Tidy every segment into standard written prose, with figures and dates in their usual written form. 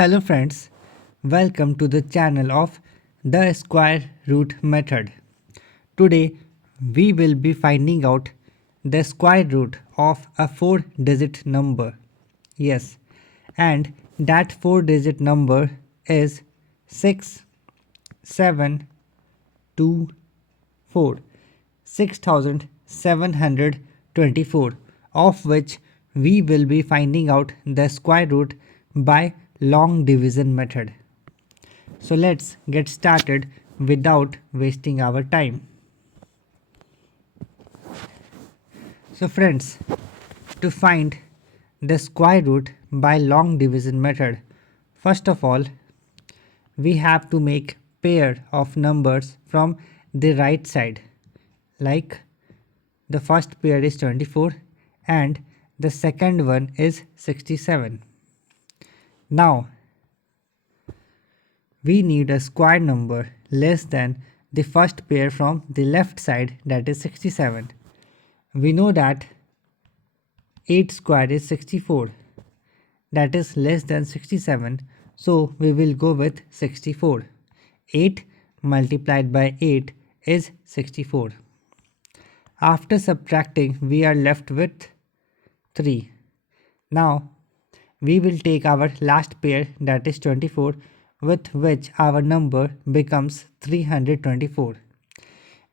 Hello friends, welcome to the channel of the square root method. Today we will be finding out the square root of a 4-digit number. Yes, and that 4-digit number is 6, 7, 2, 4. 6724, of which we will be finding out the square root by long division method. So let's get started without wasting our time. So friends, to find the square root by long division method, first of all we have to make pair of numbers from the right side, like the first pair is 24 and the second one is 67. Now we need a square number less than the first pair from the left side, that is 67. We know that 8 square is 64, that is less than 67, so we will go with 64. 8 multiplied by 8 is 64. After subtracting, we are left with 3. Now we will take our last pair, that is 24, with which our number becomes 324.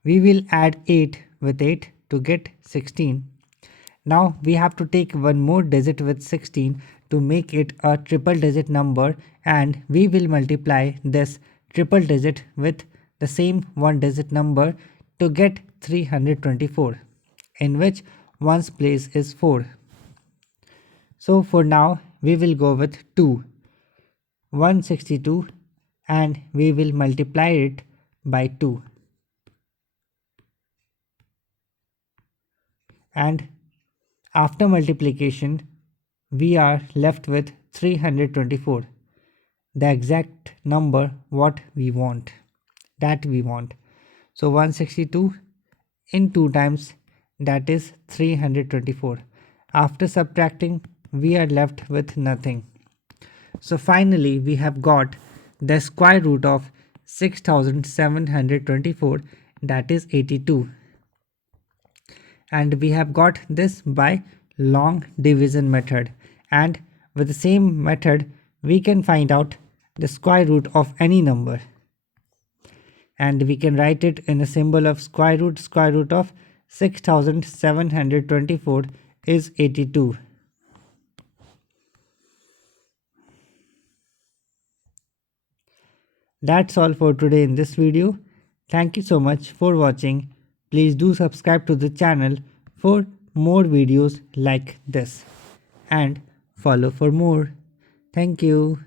We will add 8 with 8 to get 16. Now we have to take one more digit with 16 to make it a triple digit number, and we will multiply this triple digit with the same one digit number to get 324, in which ones place is 4. So for now we will go with 2, 162, and we will multiply it by 2. And after multiplication we are left with 324, the exact number what we want, So 162 in 2 times, that is 324. After subtracting we are left with nothing. So finally we have got the square root of 6724, that is 82. And we have got this by long division method, and with the same method we can find out the square root of any number, and we can write it in a symbol of square root. Square root of 6724 is 82. That's all for today in this video. Thank you so much for watching. Please do subscribe to the channel for more videos like this and follow for more. Thank you.